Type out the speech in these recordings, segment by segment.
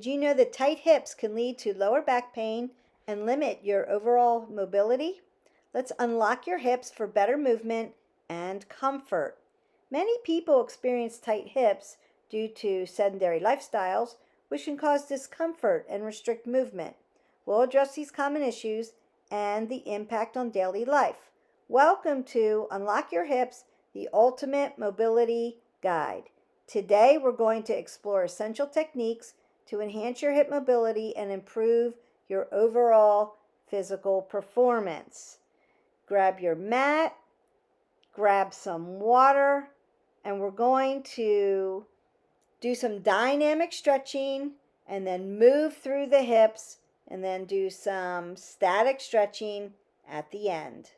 Did you know that tight hips can lead to lower back pain and limit your overall mobility? Let's unlock your hips for better movement and comfort. Many people experience tight hips due to sedentary lifestyles, which can cause discomfort and restrict movement. We'll address these common issues and the impact on daily life. Welcome to Unlock Your Hips, the Ultimate Mobility Guide. Today, we're going to explore essential techniques to enhance your hip mobility and improve your overall physical performance. Grab your mat, grab some water, and we're going to do some dynamic stretching and then move through the hips and then do some static stretching at the end.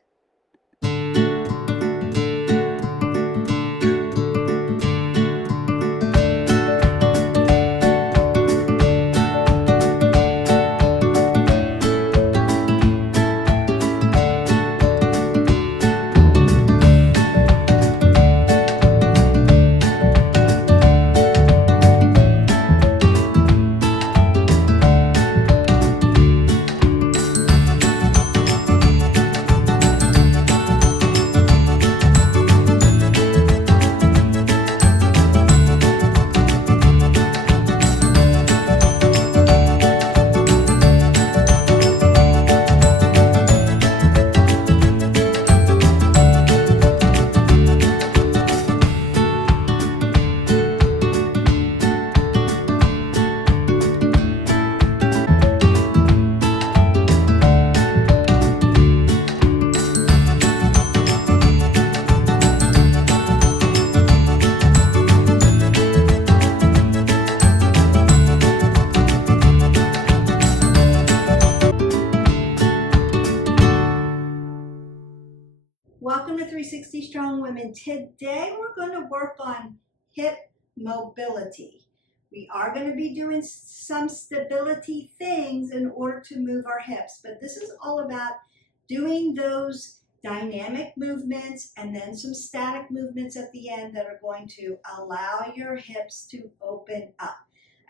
Welcome to 360 Strong Women. Today we're going to work on hip mobility. We are going to be doing some stability things in order to move our hips, but this is all about doing those dynamic movements and then some static movements at the end that are going to allow your hips to open up.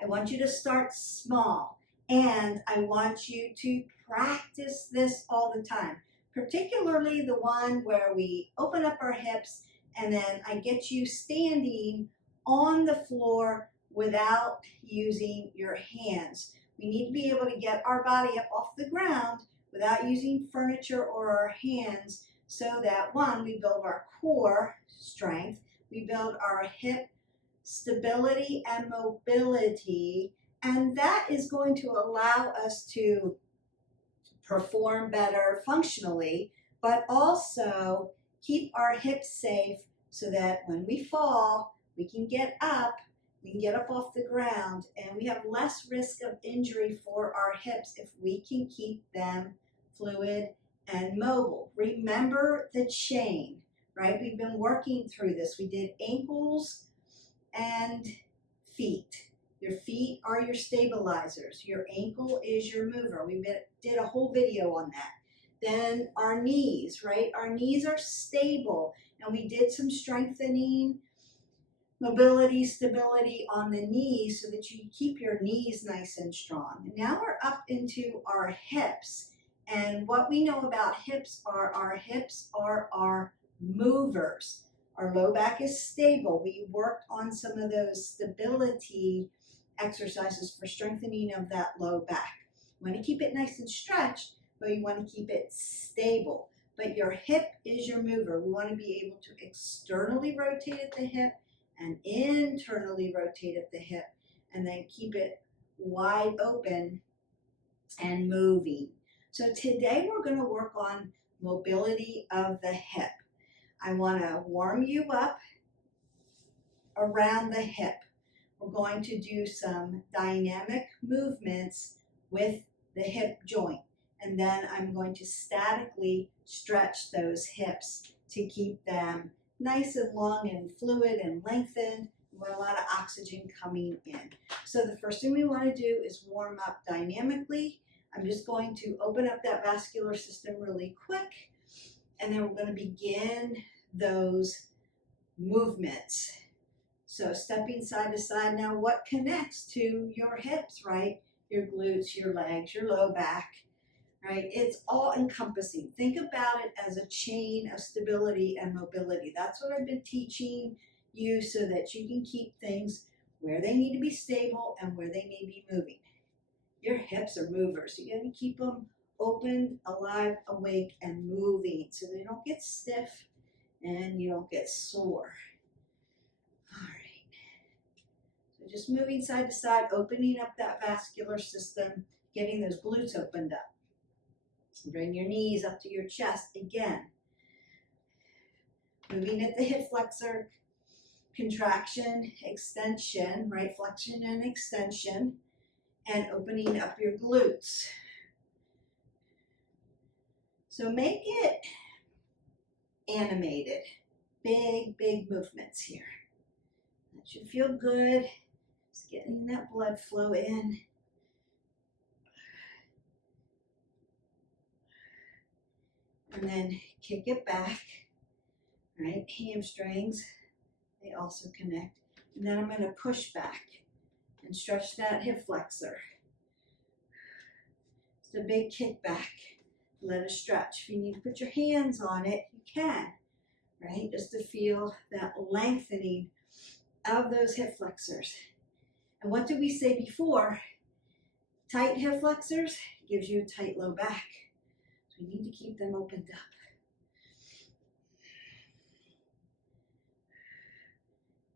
I want you to start small, and I want you to practice this all the time. Particularly the one where we open up our hips and then I get you standing on the floor without using your hands. We need to be able to get our body up off the ground without using furniture or our hands, so that one, we build our core strength, we build our hip stability and mobility, and that is going to allow us to perform better functionally, but also keep our hips safe so that when we fall, we can get up off the ground, and we have less risk of injury for our hips if we can keep them fluid and mobile. Remember the chain, right? We've been working through this. We did ankles and feet. Your feet are your stabilizers. Your ankle is your mover. We did a whole video on that. Then our knees, right? Our knees are stable. And we did some strengthening, mobility, stability on the knees so that you keep your knees nice and strong. And now we're up into our hips. And what we know about hips are our movers. Our low back is stable. We worked on some of those stability exercises for strengthening of that low back. You want to keep it nice and stretched, but you want to keep it stable. But your hip is your mover. We want to be able to externally rotate at the hip and internally rotate at the hip, and then keep it wide open and moving. So today we're going to work on mobility of the hip. I want to warm you up around the hip. We're going to do some dynamic movements with the hip joint, and then I'm going to statically stretch those hips to keep them nice and long and fluid and lengthened with a lot of oxygen coming in. So the first thing we want to do is warm up dynamically. I'm just going to open up that vascular system really quick, and then we're going to begin those movements. So stepping side to side. Now what connects to your hips, right? Your glutes, your legs, your low back, right? It's all encompassing. Think about it as a chain of stability and mobility. That's what I've been teaching you so that you can keep things where they need to be stable and where they may be moving. Your hips are movers. You got to keep them open, alive, awake, and moving so they don't get stiff and you don't get sore. All right. So just moving side to side, opening up that vascular system, getting those glutes opened up. Bring your knees up to your chest again. Moving at the hip flexor, contraction, extension, right? Flexion and extension, and opening up your glutes. So make it animated. Big, big movements here. That should feel good. Just getting that blood flow in. And then kick it back, right? Hamstrings, they also connect. And then I'm going to push back and stretch that hip flexor. It's a big kick back. Let it stretch. If you need to put your hands on it, you can, right? Just to feel that lengthening of those hip flexors. And what did we say before? Tight hip flexors gives you a tight low back. So we need to keep them opened up.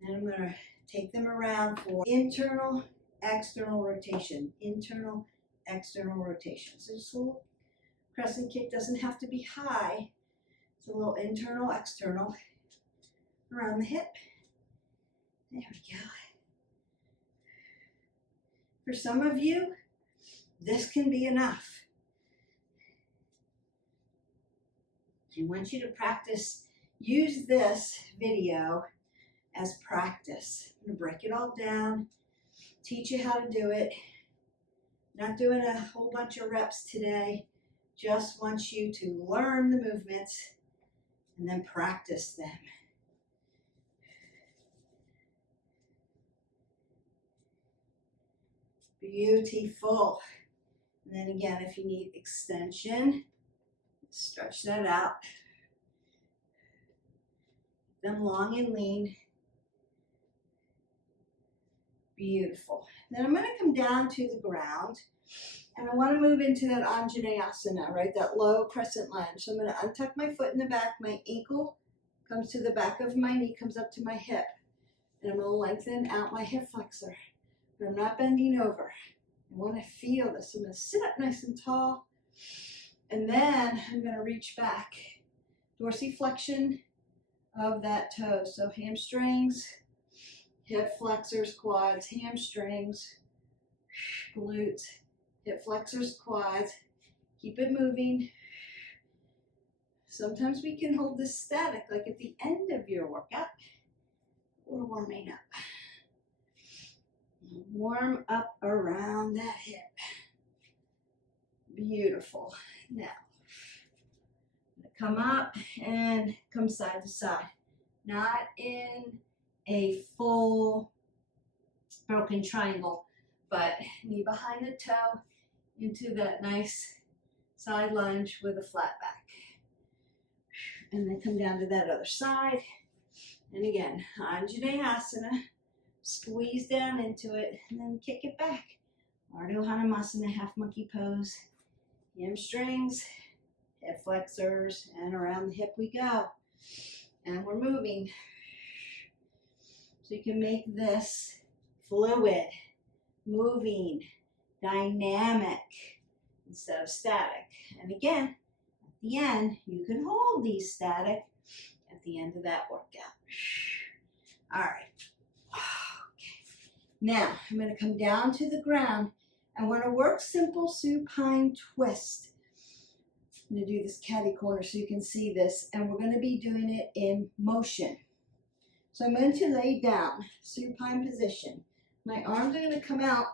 And I'm going to take them around for internal, external rotation. Internal, external rotation. So just a little crescent kick, doesn't have to be high. It's a little internal, external around the hip. There we go. For some of you, this can be enough. I want you to practice, use this video as practice. I'm going to break it all down, teach you how to do it. Not doing a whole bunch of reps today, just want you to learn the movements and then practice them. Beautiful. And then again, if you need extension, stretch that out. Them long and lean. Beautiful. Then I'm going to come down to the ground and I want to move into that Anjayneasana, right? That low crescent lunge. So I'm going to untuck my foot in the back. My ankle comes to the back of my knee, comes up to my hip. And I'm going to lengthen out my hip flexor. But I'm not bending over. I want to feel this. I'm going to sit up nice and tall. And then I'm going to reach back. Dorsiflexion of that toe. So hamstrings, hip flexors, quads, hamstrings, glutes, hip flexors, quads. Keep it moving. Sometimes we can hold this static, like at the end of your workout. We're warming up. Warm up around that hip. Beautiful. Now, come up and come side to side. Not in a full broken triangle, but knee behind the toe into that nice side lunge with a flat back. And then come down to that other side. And again, Anjayneasana. Squeeze down into it and then kick it back. Arhdo Hanamasana, half monkey pose. Hamstrings, hip flexors, and around the hip we go. And we're moving. So you can make this fluid, moving, dynamic, instead of static. And again, at the end, you can hold these static at the end of that workout. All right. Now, I'm going to come down to the ground. I want to work simple supine twist. I'm going to do this catty corner so you can see this, and we're going to be doing it in motion. So I'm going to lay down, supine position. My arms are going to come out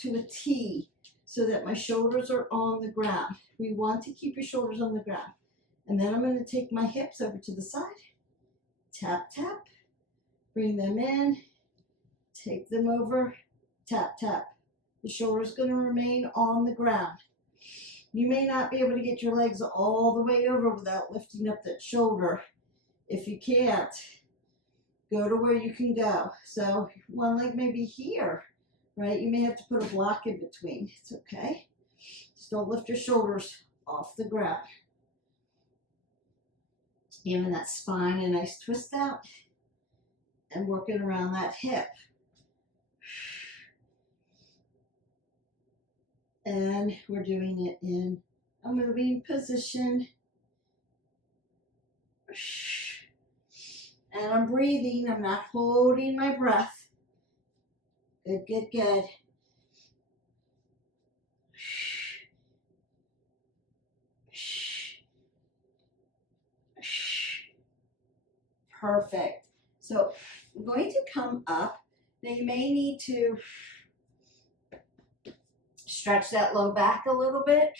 to a T so that my shoulders are on the ground. We want to keep your shoulders on the ground. And then I'm going to take my hips over to the side. Tap, tap. Bring them in, take them over, tap, tap. The shoulder's going to remain on the ground. You may not be able to get your legs all the way over without lifting up that shoulder. If you can't, go to where you can go. So one leg may be here, right? You may have to put a block in between. It's okay. Just don't lift your shoulders off the ground. Giving that spine a nice twist out and working around that hip. And we're doing it in a moving position. And I'm breathing. I'm not holding my breath. Good, good, good. Perfect. So I'm going to come up. Now you may need to stretch that low back a little bit.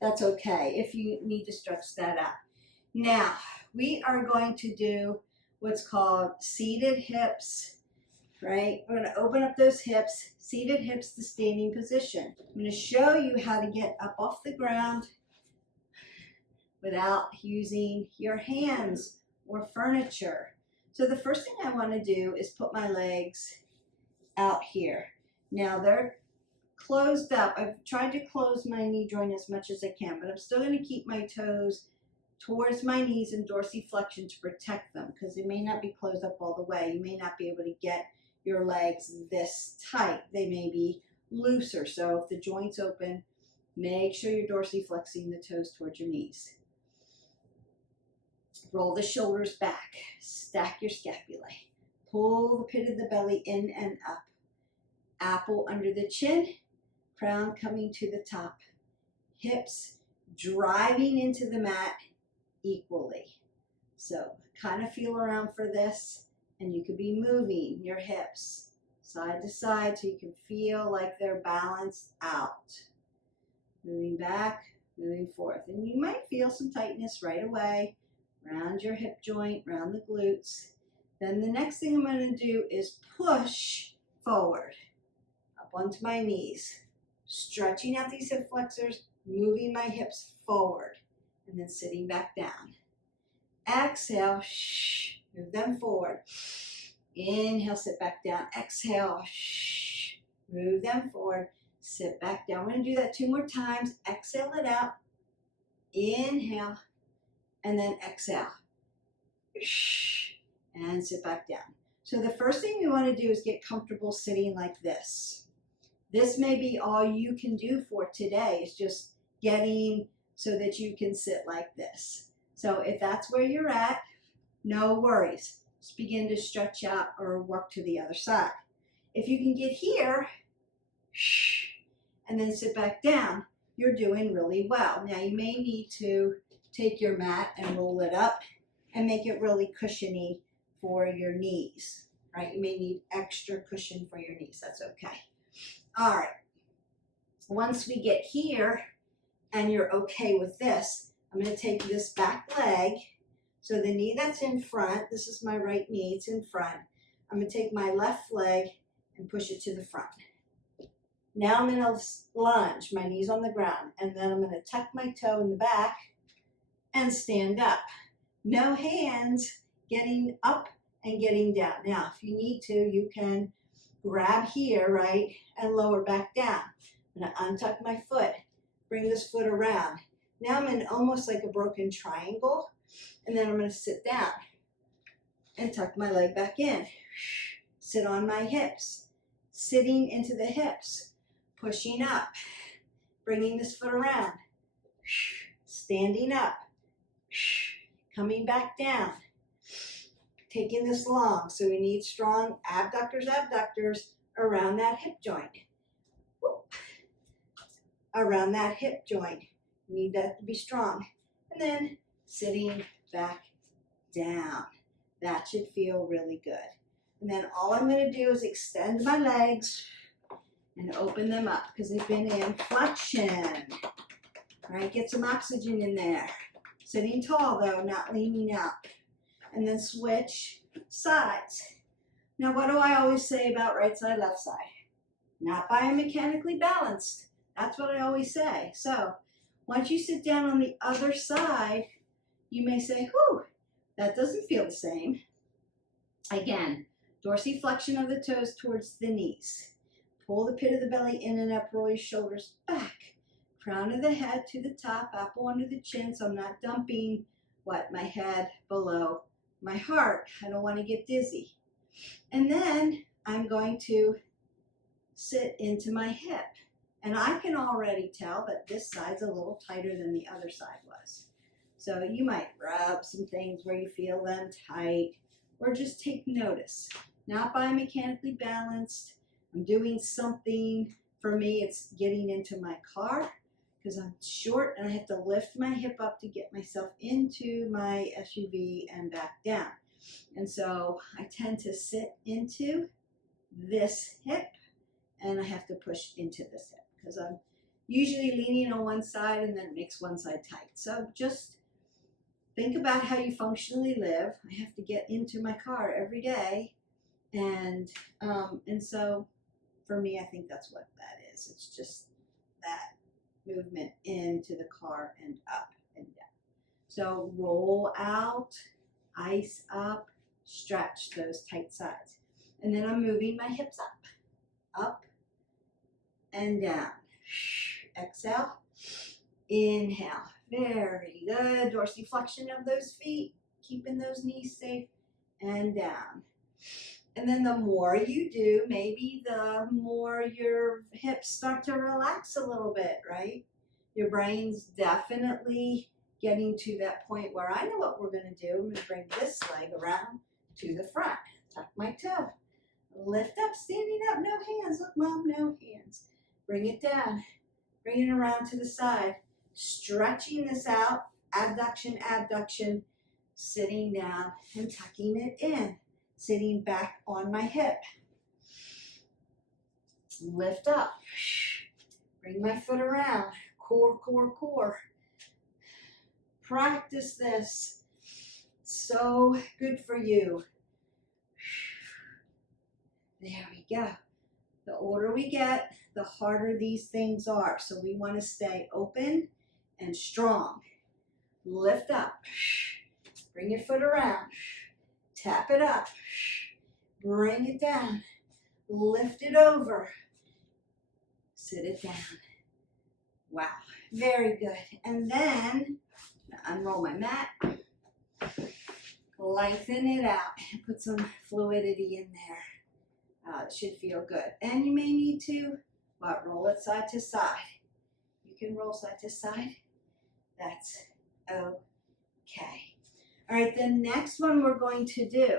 That's okay if you need to stretch that out. Now we are going to do what's called seated hips, right? We're going to open up those hips, seated hips, the standing position. I'm going to show you how to get up off the ground without using your hands or furniture. So the first thing I want to do is put my legs out here. Now they're closed up. I've tried to close my knee joint as much as I can, but I'm still going to keep my toes towards my knees in dorsiflexion to protect them because they may not be closed up all the way. You may not be able to get your legs this tight. They may be looser. So if the joint's open, make sure you're dorsiflexing the toes towards your knees. Roll the shoulders back. Stack your scapulae. Pull the pit of the belly in and up. Apple under the chin. Crown coming to the top. Hips driving into the mat equally. So kind of feel around for this, and you could be moving your hips side to side so you can feel like they're balanced out. Moving back, moving forth. And you might feel some tightness right away around your hip joint, around the glutes. Then the next thing I'm going to do is push forward up onto my knees, stretching out these hip flexors, moving my hips forward, and then sitting back down. Exhale, move them forward. Inhale, sit back down. Exhale, move them forward, sit back down. We're going to do that 2 more times. Exhale it out. Inhale, and then exhale. And sit back down. So the first thing we want to do is get comfortable sitting like this. This may be all you can do for today, is just getting so that you can sit like this. So if that's where you're at, no worries. Just begin to stretch out or work to the other side. If you can get here, and then sit back down, you're doing really well. Now you may need to take your mat and roll it up and make it really cushiony for your knees, right? You may need extra cushion for your knees. That's okay. All right. Once we get here and you're okay with this, I'm going to take this back leg. So the knee that's in front, this is my right knee, it's in front. I'm going to take my left leg and push it to the front. Now I'm going to lunge, my knees on the ground, and then I'm going to tuck my toe in the back and stand up. No hands getting up and getting down. Now, if you need to, you can grab here, right, and lower back down. I'm going to untuck my foot, bring this foot around. Now I'm in almost like a broken triangle, and then I'm going to sit down and tuck my leg back in. Sit on my hips, sitting into the hips, pushing up, bringing this foot around, standing up, coming back down, taking this long. So we need strong abductors around that hip joint. Around that hip joint. You need that to be strong. And then sitting back down. That should feel really good. And then all I'm going to do is extend my legs and open them up because they've been in flexion. All right, get some oxygen in there. Sitting tall though, not leaning out. and then switch sides. Now, what do I always say about right side, left side? Not biomechanically balanced. That's what I always say. So once you sit down on the other side, you may say, whew, that doesn't feel the same. Again, dorsiflexion of the toes towards the knees. Pull the pit of the belly in and up, roll your shoulders back. Crown of the head to the top, apple under the chin, so I'm not dumping my head below my heart. I don't want to get dizzy. And then I'm going to sit into my hip. And I can already tell that this side's a little tighter than the other side was. So you might rub some things where you feel them tight, or just take notice. Not biomechanically balanced. I'm doing something. For me, it's getting into my car because I'm short and I have to lift my hip up to get myself into my SUV and back down. And so I tend to sit into this hip and I have to push into this hip because I'm usually leaning on one side and then it makes one side tight. So just think about how you functionally live. I have to get into my car every day. And so for me, I think that's what that is. It's just that movement into the car and up and down. So roll out, ice up, stretch those tight sides. And then I'm moving my hips up and down. Exhale, inhale. Very good. Dorsiflexion of those feet, keeping those knees safe and down. And then the more you do, maybe the more your hips start to relax a little bit, right? Your brain's definitely getting to that point where I know what we're going to do. I'm going to bring this leg around to the front. Tuck my toe. Lift up, standing up, no hands. Look, Mom, no hands. Bring it down. Bring it around to the side. Stretching this out. Abduction, abduction. Sitting down and tucking it in. Sitting back on my hip. Lift up. Bring my foot around. Core, core, core. Practice this. So good for you. There we go. The older we get, the harder these things are. So we want to stay open and strong. Lift up. Bring your foot around. Tap it up. Bring it down. Lift it over. Sit it down. Wow. Very good. And then unroll my mat. Lengthen it out. Put some fluidity in there. It should feel good. And you may need to roll it side to side. You can roll side to side. That's okay. All right, the next one we're going to do,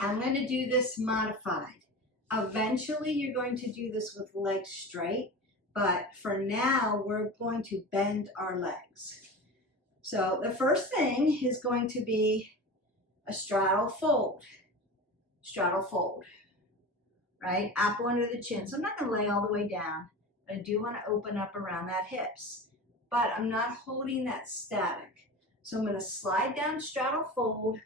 I'm going to do this modified. Eventually, you're going to do this with legs straight, but for now, we're going to bend our legs. So the first thing is going to be a straddle fold. Straddle fold, right? Apple under the chin. So I'm not going to lay all the way down. I do want to open up around that hips, but I'm not holding that static. So I'm going to slide down, straddle fold,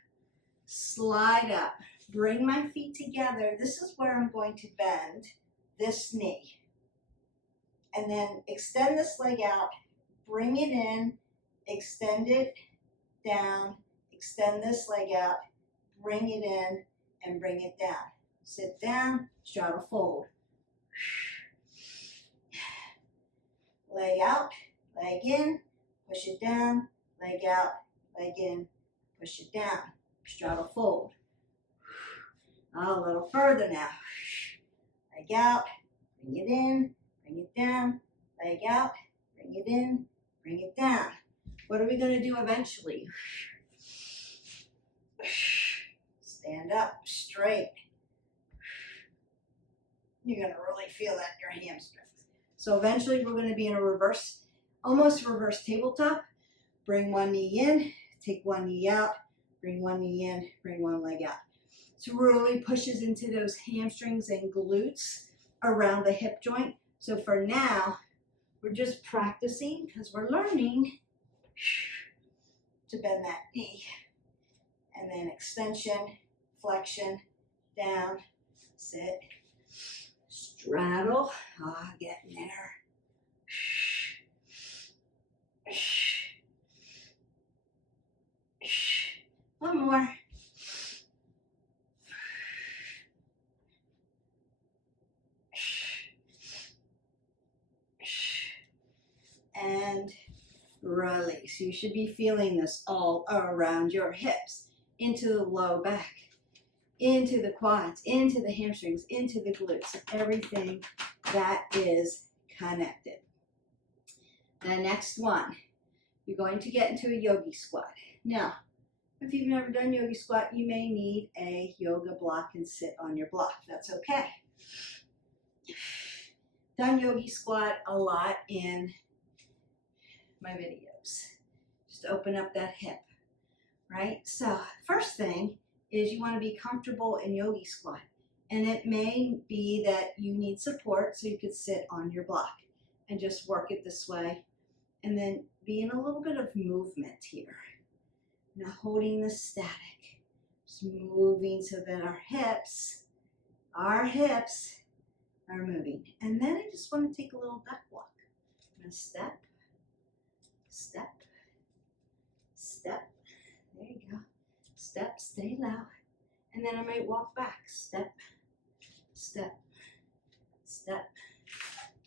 slide up, bring my feet together. This is where I'm going to bend this knee. And then extend this leg out, bring it in, extend it down, extend this leg out, bring it in, and bring it down. Sit down, straddle fold. Leg out, leg in, push it down, leg out, leg in, push it down. Straddle fold. A little further now. Leg out, bring it in, bring it down, leg out, bring it in, bring it down. What are we going to do eventually? Stand up straight. You're going to really feel that in your hamstrings. So eventually we're going to be in a reverse, almost reverse tabletop. Bring one knee in, take one knee out, bring one knee in, bring one leg out. So really pushes into those hamstrings and glutes around the hip joint. So for now, we're just practicing because we're learning. to bend that knee. And then extension, flexion, down, sit, straddle. Ah, getting there. One more. And release. You should be feeling this all around your hips, into the low back, into the quads, into the hamstrings, into the glutes, everything that is connected. The next one, you're going to get into a yogi squat. Now, if you've never done yogi squat, you may need a yoga block and sit on your block. That's okay. Done yogi squat a lot in my videos. Just open up that hip, right? So first thing is you want to be comfortable in yogi squat. And it may be that you need support so you could sit on your block and just work it this way. And then be in a little bit of movement here. Not holding the static. Just moving so that our hips are moving. And then I just want to take a little duck walk. I'm going to step, step, step. There you go. Step, stay low. And then I might walk back. Step, step, step,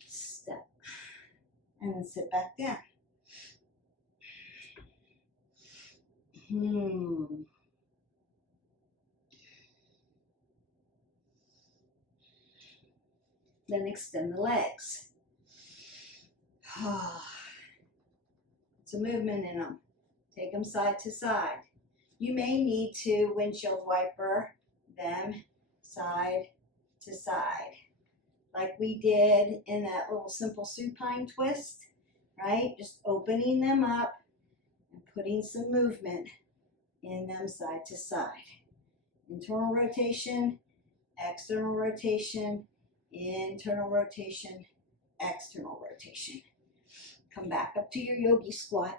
step. And then sit back down. Then extend the legs. It's a movement in them. Take them side to side. You may need to windshield wiper them side to side, like we did in that little simple supine twist, right? Just opening them up and putting some movement in them side to side. Internal rotation, external rotation, internal rotation, external rotation. Come back up to your yogi squat.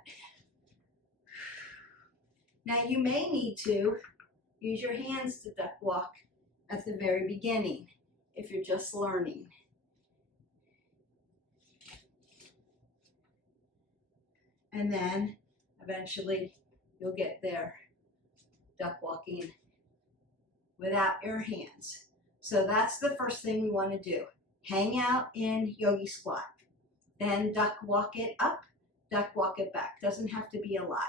Now you may need to use your hands to duck walk at the very beginning if you're just learning. And then eventually you'll get there duck walking without your hands. So that's the first thing we want to do. Hang out in yogi squat. Then duck walk it up, duck walk it back. Doesn't have to be a lot.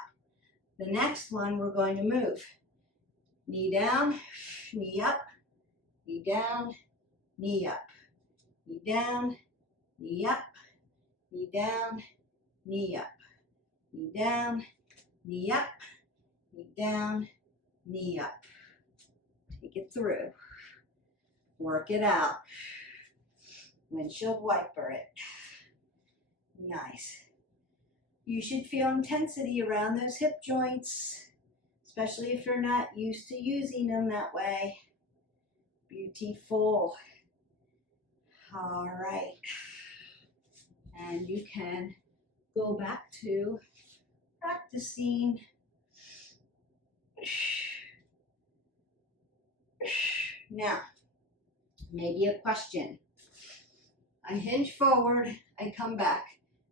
The next one we're going to move. Knee down, knee up, knee down, knee up, knee down, knee up, knee down, knee up, knee down, knee up, knee down, knee up. Take it through. Work it out. Windshield wiper it. Nice. You should feel intensity around those hip joints, especially if you're not used to using them that way. Beautiful. All right. And you can go back to practicing. Now, maybe a question. I hinge forward, I come back.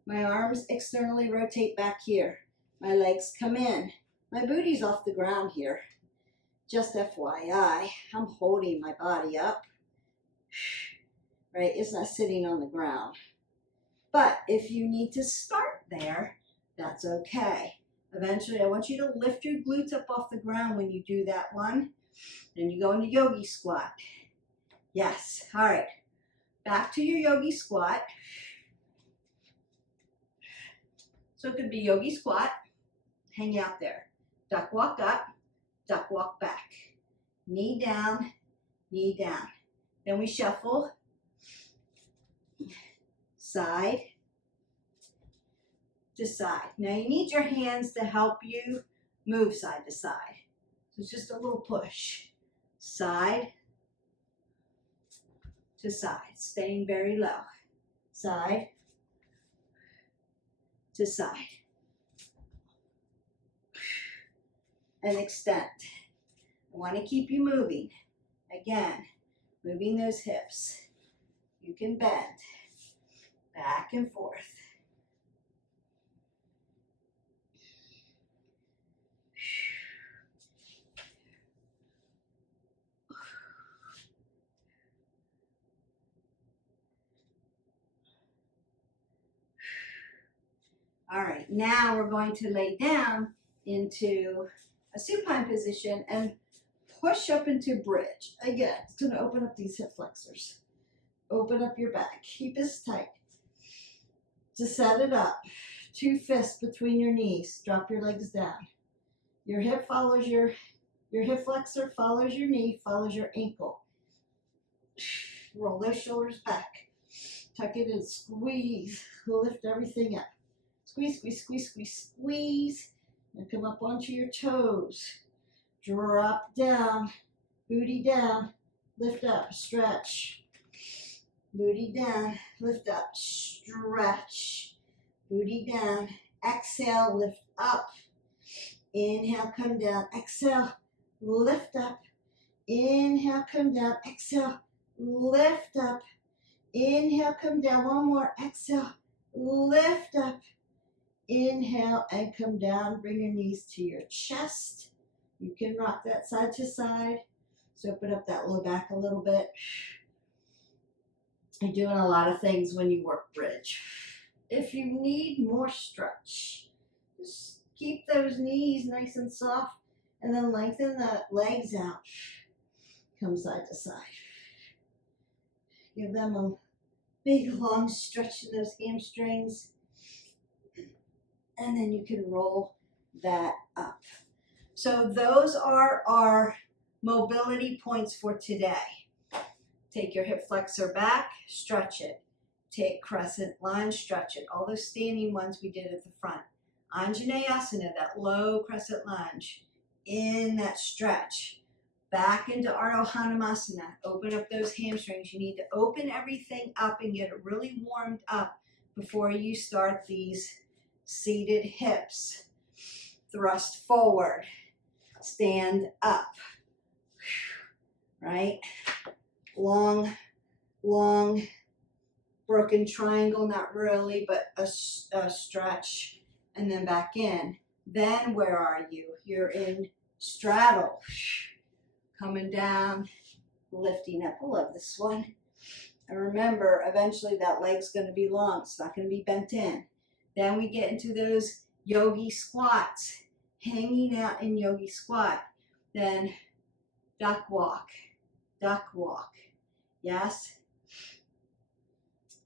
My arms externally rotate back here. My legs come in. My booty's off the ground here. Just FYI, I'm holding my body up. Right, it's not sitting on the ground. But if you need to start there, that's okay. Eventually, I want you to lift your glutes up off the ground when you do that one. Then you go into yogi squat. Yes, all right. Back to your yogi squat. So it could be yogi squat, hang out there. Duck walk up, duck walk back. Knee down, knee down. Then we shuffle. Side to side. Now you need your hands to help you move side to side. So it's just a little push. Side to side, staying very low. Side to side. and extend. I want to keep you moving. Again, moving those hips. You can bend back and forth. All right, now we're going to lay down into a supine position and push up into bridge. Again, it's going to open up these hip flexors. Open up your back. Keep this tight. To set it up, 2 fists between your knees. Drop your legs down. Your hip follows your hip flexor follows your knee, follows your ankle. Roll those shoulders back. Tuck it in, squeeze. Lift everything up. Squeeze, squeeze, squeeze, squeeze, squeeze. And come up onto your toes. Drop down. Booty down. Lift up. Stretch. Booty down. Lift up. Stretch. Booty down. Exhale. Lift up. Inhale. Come down. Exhale. Lift up. Inhale. Come down. Exhale. Lift up. Inhale. Come down. One more. Exhale. Lift up. Inhale and come down. Bring your knees to your chest. You can rock that side to side. So open up that low back a little bit. You're doing a lot of things when you work bridge. If you need more stretch, just keep those knees nice and soft and then lengthen the legs out. Come side to side. Give them a big long stretch in those hamstrings. And then you can roll that up. So those are our mobility points for today. Take your hip flexor back, stretch it. Take crescent lunge, stretch it. All those standing ones we did at the front. Anjayneasana, that low crescent lunge. In that stretch. Back into Arhdo Hanamasana. Open up those hamstrings. You need to open everything up and get it really warmed up before you start these seated hips. Thrust forward. Stand up. Right? Long, broken triangle, not really, but a stretch, and then back in. Then where are you? You're in straddle. Coming down, lifting up. I love this one. And remember, eventually that leg's going to be long. It's not going to be bent in. Then we get into those yogi squats, hanging out in yogi squat. Then duck walk, duck walk. Yes?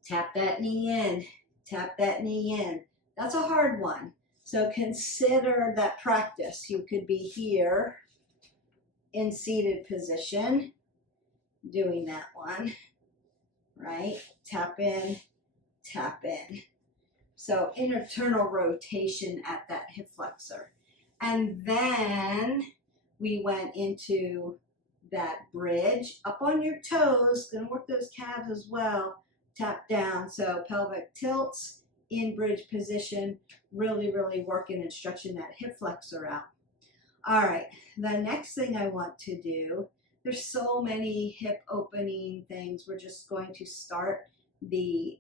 Tap that knee in, tap that knee in. That's a hard one. So consider that practice. You could be here in seated position, doing that one, right? Tap in, tap in. So internal rotation at that hip flexor. And then we went into that bridge, up on your toes, gonna work those calves as well, tap down, so pelvic tilts, in bridge position, really, really working and stretching that hip flexor out. All right, the next thing I want to do, there's so many hip opening things, we're just going to start the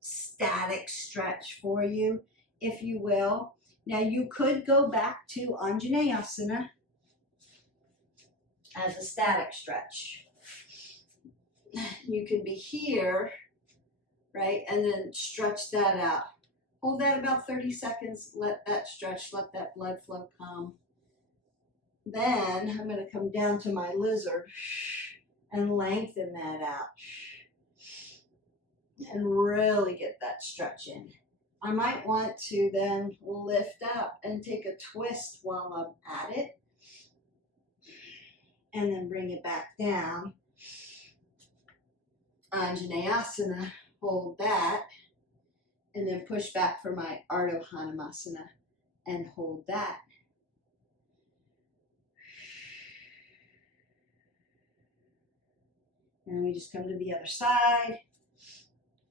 static stretch for you, if you will. Now you could go back to Anjayneasana as a static stretch. You could be here, right, and then stretch that out. Hold that about 30 seconds, let that stretch, let that blood flow come. Then I'm going to come down to my lizard and lengthen that out. And really get that stretch in. I might want to then lift up and take a twist while I'm at it. And then bring it back down. Anjayneasana, hold that. And then push back for my Arhdo Hanamasana and hold that. And we just come to the other side.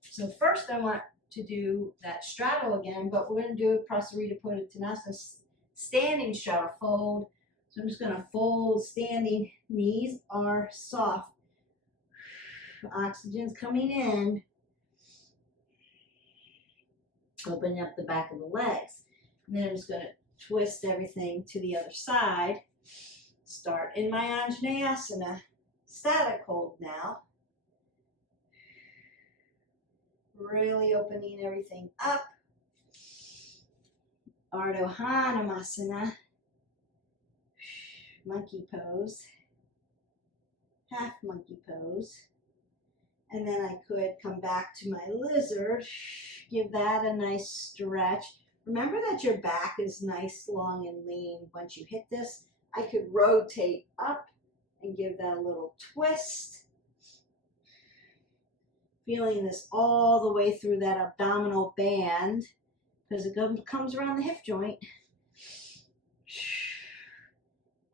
So first I want to do that straddle again, but we're going to do a Prasarita Uttanasana Standing straddle fold. So I'm just going to fold standing. Knees are soft. Oxygen's coming in. Opening up the back of the legs. And then I'm just going to twist everything to the other side. Start in my Anjayneasana. Static hold now. Really opening everything up. Arhdo Hanamasana. Monkey pose. Half monkey pose. And then I could come back to my lizard. Give that a nice stretch. Remember that your back is nice, long, and lean. Once you hit this, I could rotate up and give that a little twist. Feeling this all the way through that abdominal band because it comes around the hip joint.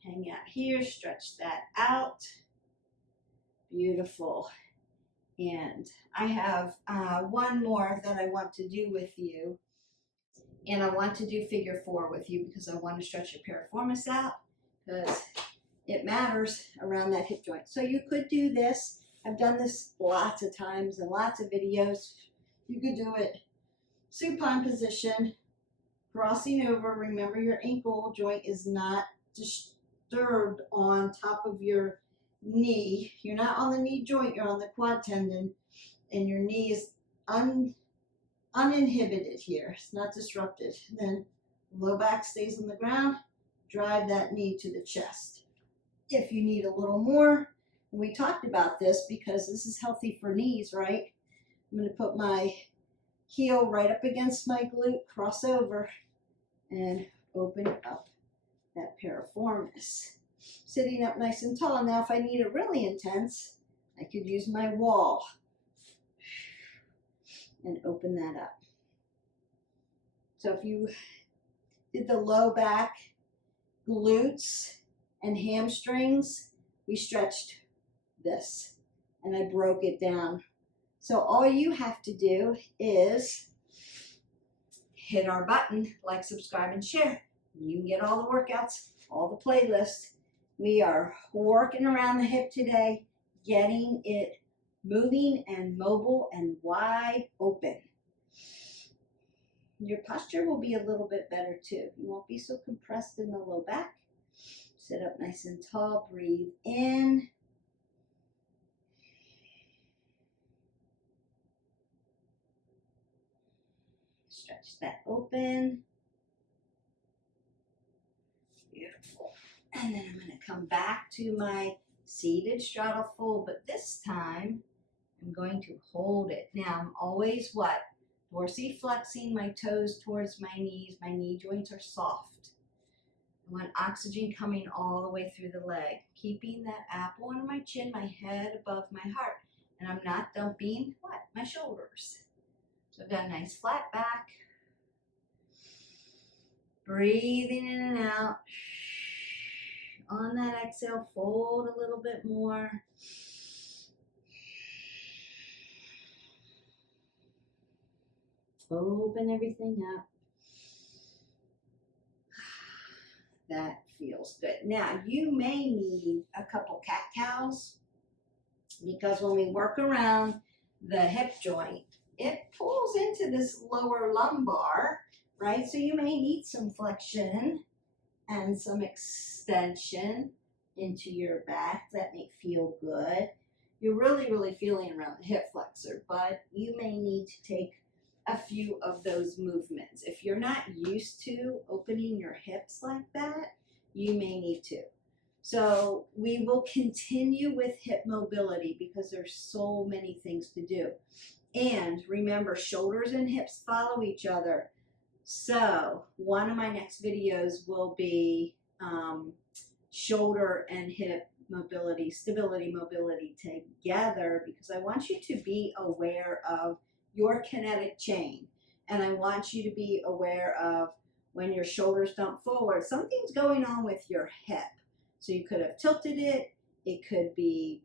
Hang out here, stretch that out. Beautiful. And I have one more that I want to do with you. And I want to do figure 4 with you because I want to stretch your piriformis out because it matters around that hip joint. So you could do this. I've done this lots of times and lots of videos. You could do it supine position, crossing over. Remember, your ankle joint is not disturbed on top of your knee. You're not on the knee joint, you're on the quad tendon, and your knee is uninhibited here. It's not disrupted. Then low back stays on the ground. Drive that knee to the chest. If you need a little more, we talked about this because this is healthy for knees, right? I'm going to put my heel right up against my glute, cross over, and open up that piriformis. Sitting up nice and tall. Now, if I need it really intense, I could use my wall and open that up. So if you did the low back, glutes, and hamstrings, we stretched this, and I broke it down. So all you have to do is hit our button, like, subscribe, and share. You can get all the workouts, all the playlists. We are working around the hip today, getting it moving and mobile and wide open. Your posture will be a little bit better too. You won't be so compressed in the low back. Sit up nice and tall, breathe in. Stretch that open. Beautiful. And then I'm going to come back to my seated straddle fold, but this time I'm going to hold it. Now I'm always what? Dorsiflexing my toes towards my knees. My knee joints are soft. I want oxygen coming all the way through the leg, keeping that apple under my chin, my head above my heart. And I'm not dumping what? My shoulders. So I've got a nice flat back. Breathing in and out. On that exhale, fold a little bit more. Open everything up. That feels good. Now, you may need a couple cat-cows because when we work around the hip joint, it pulls into this lower lumbar, right? So you may need some flexion and some extension into your back. That may feel good. You're really feeling around the hip flexor, but you may need to take a few of those movements. If you're not used to opening your hips like that, you may need to. So we will continue with hip mobility because there's so many things to do. And remember, shoulders and hips follow each other. So one of my next videos will be shoulder and hip mobility, stability mobility together, because I want you to be aware of your kinetic chain. And I want you to be aware of when your shoulders dump forward, something's going on with your hip. So you could have tilted it. It could be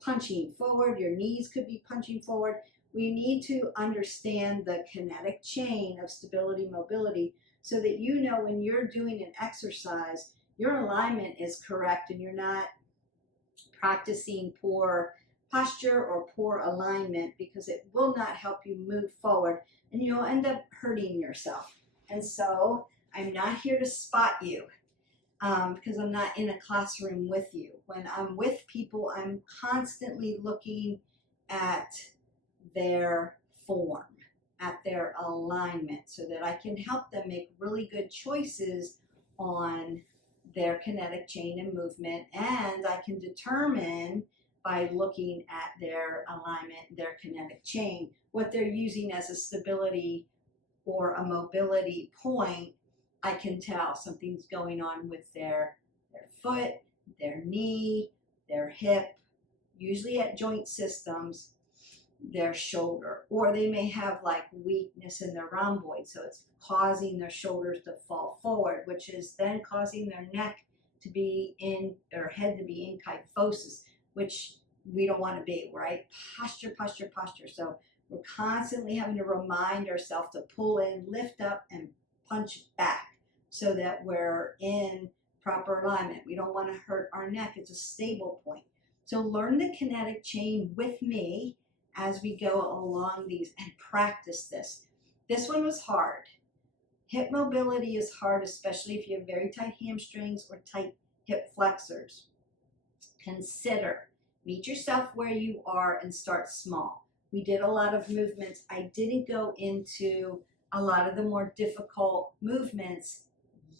punching forward. Your knees could be punching forward. We need to understand the kinetic chain of stability mobility so that you know when you're doing an exercise, your alignment is correct and you're not practicing poor posture or poor alignment, because it will not help you move forward and you'll end up hurting yourself. And so I'm not here to spot you because I'm not in a classroom with you. When I'm with people, I'm constantly looking at their form, at their alignment, so that I can help them make really good choices on their kinetic chain and movement. And I can determine by looking at their alignment, their kinetic chain, what they're using as a stability or a mobility point. I can tell something's going on with their foot, their knee, their hip, usually at joint systems, their shoulder, or they may have like weakness in their rhomboid, so it's causing their shoulders to fall forward, which is then causing their neck to be in, or head to be in kyphosis, which we don't want to be, right? Posture, posture, posture. So we're constantly having to remind ourselves to pull in, lift up, and punch back so that we're in proper alignment. We don't want to hurt our neck. It's a stable point. So learn the kinetic chain with me as we go along these and practice this. This one was hard. Hip mobility is hard, especially if you have very tight hamstrings or tight hip flexors. Consider, meet yourself where you are and start small. We did a lot of movements. I didn't go into a lot of the more difficult movements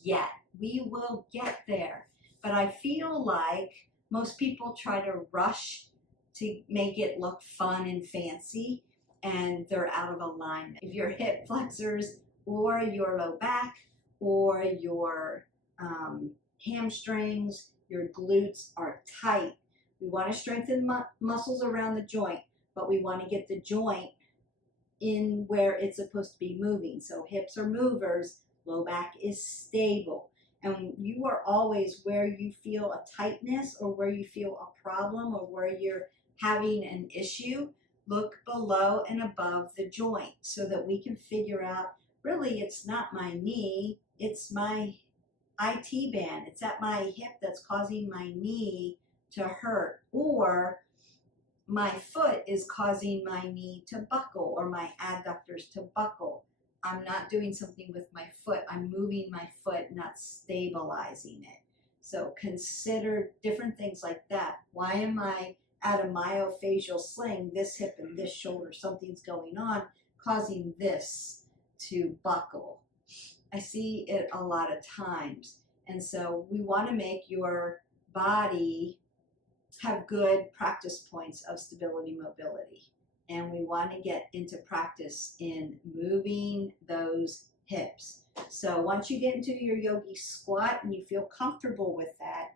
yet. We will get there. But I feel like most people try to rush to make it look fun and fancy, and they're out of alignment. If your hip flexors or your low back or your hamstrings, your glutes are tight, we want to strengthen muscles around the joint, but we want to get the joint in where it's supposed to be moving. So hips are movers, low back is stable. And you are always where you feel a tightness or where you feel a problem or where you're having an issue, look below and above the joint so that we can figure out, really, it's not my knee, it's my IT band. It's at my hip that's causing my knee to hurt, or my foot is causing my knee to buckle or my adductors to buckle. I'm not doing something with my foot. I'm moving my foot, not stabilizing it. So consider different things like that. Why am I at a myofascial sling, this hip and this shoulder? Something's going on causing this to buckle. I see it a lot of times. And so we want to make your body have good practice points of stability, mobility. And we want to get into practice in moving those hips. So once you get into your yogi squat and you feel comfortable with that,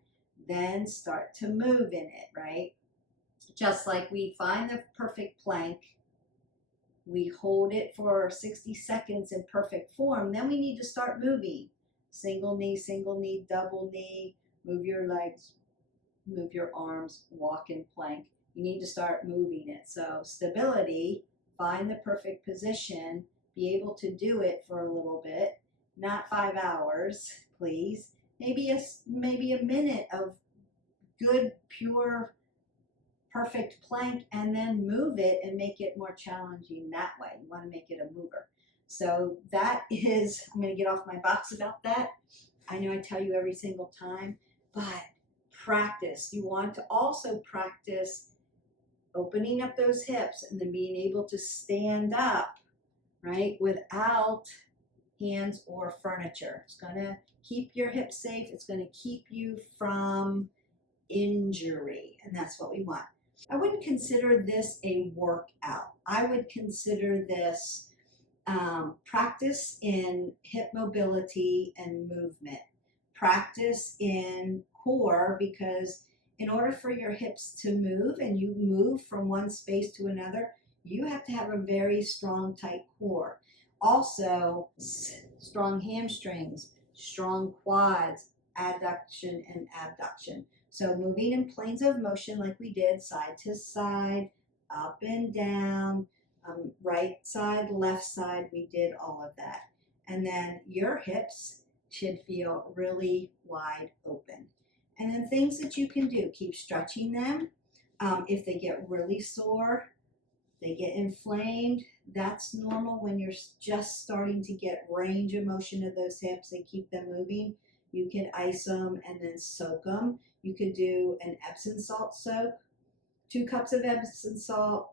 then start to move in it, right? Just like we find the perfect plank, we hold it for 60 seconds in perfect form, then we need to start moving. Single knee, double knee, move your legs, move your arms, walk in plank. You need to start moving it. So stability, find the perfect position, be able to do it for a little bit, not 5 hours, please. Maybe a minute of good, pure, perfect plank, and then move it and make it more challenging that way. You want to make it a mover. So that is, I'm going to get off my box about that. I know I tell you every single time, but practice. You want to also practice opening up those hips and then being able to stand up, right, without hands or furniture. It's going to keep your hips safe. It's going to keep you from injury, and that's what we want. I wouldn't consider this a workout. I would consider this practice in hip mobility and movement. Practice in core, because in order for your hips to move and you move from one space to another, you have to have a very strong, tight core. Also, strong hamstrings, strong quads, adduction and abduction. So moving in planes of motion like we did, side to side, up and down, right side, left side, we did all of that. And then your hips should feel really wide open. And then things that you can do, keep stretching them. If they get really sore, they get inflamed, that's normal when you're just starting to get range of motion of those hips and keep them moving. You can ice them and then soak them. You could do an Epsom salt soak, 2 cups of Epsom salt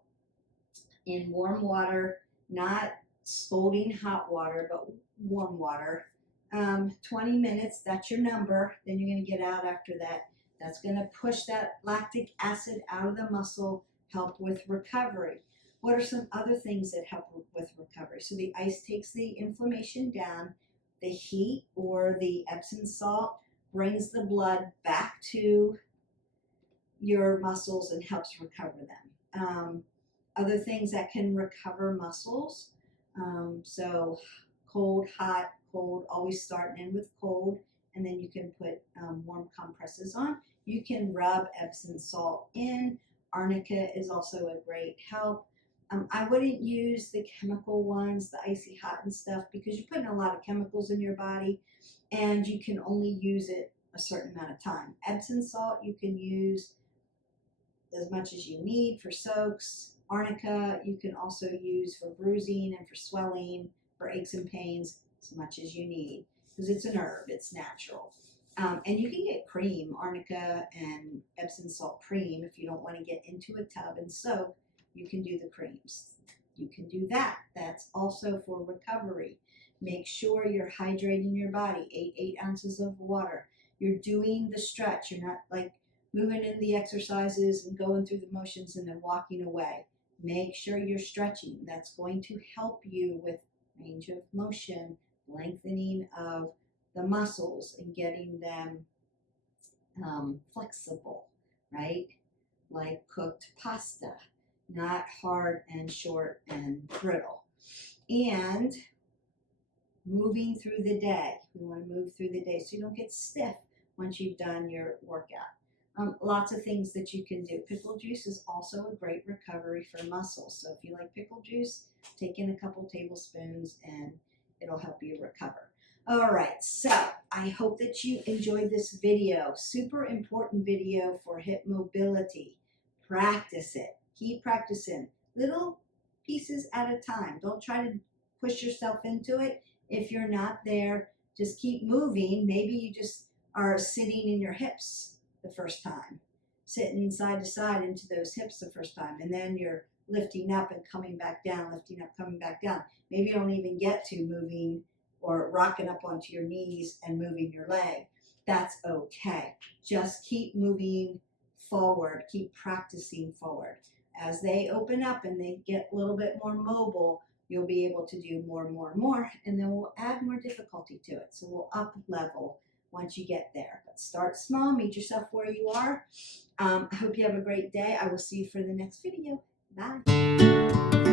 in warm water, not scalding hot water, but warm water. 20 minutes, that's your number. Then you're going to get out after that. That's going to push that lactic acid out of the muscle, help with recovery. What are some other things that help with recovery? So the ice takes the inflammation down. The heat or the Epsom salt brings the blood back to your muscles and helps recover them. Other things that can recover muscles, so cold, hot, cold, always starting in with cold, and then you can put warm compresses on. You can rub Epsom salt in. Arnica is also a great help. I wouldn't use the chemical ones, the icy hot and stuff, because you're putting a lot of chemicals in your body and you can only use it a certain amount of time. Epsom salt you can use as much as you need for soaks. Arnica you can also use for bruising and for swelling, for aches and pains, as much as you need, because it's an herb, it's natural. And you can get cream, arnica and Epsom salt cream, if you don't want to get into a tub and soak. You can do the creams. You can do that. That's also for recovery. Make sure you're hydrating your body, 8 ounces of water. You're doing the stretch. You're not like moving in the exercises and going through the motions and then walking away. Make sure you're stretching. That's going to help you with range of motion, lengthening of the muscles and getting them flexible, right? Like cooked pasta. Not hard and short and brittle. And moving through the day. We want to move through the day so you don't get stiff once you've done your workout. Lots of things that you can do. Pickle juice is also a great recovery for muscles. So if you like pickle juice, take in a couple tablespoons and it'll help you recover. All right, so I hope that you enjoyed this video. Super important video for hip mobility. Practice it. Keep practicing, little pieces at a time. Don't try to push yourself into it. If you're not there, just keep moving. Maybe you just are sitting in your hips the first time, sitting side to side into those hips the first time, and then you're lifting up and coming back down, lifting up, coming back down. Maybe you don't even get to moving or rocking up onto your knees and moving your leg. That's okay. Just keep moving forward. Keep practicing forward. As they open up and they get a little bit more mobile, you'll be able to do more and more and more, and then we'll add more difficulty to it. So we'll up level once you get there. But start small, meet yourself where you are. I hope you have a great day. I will see you for the next video. Bye.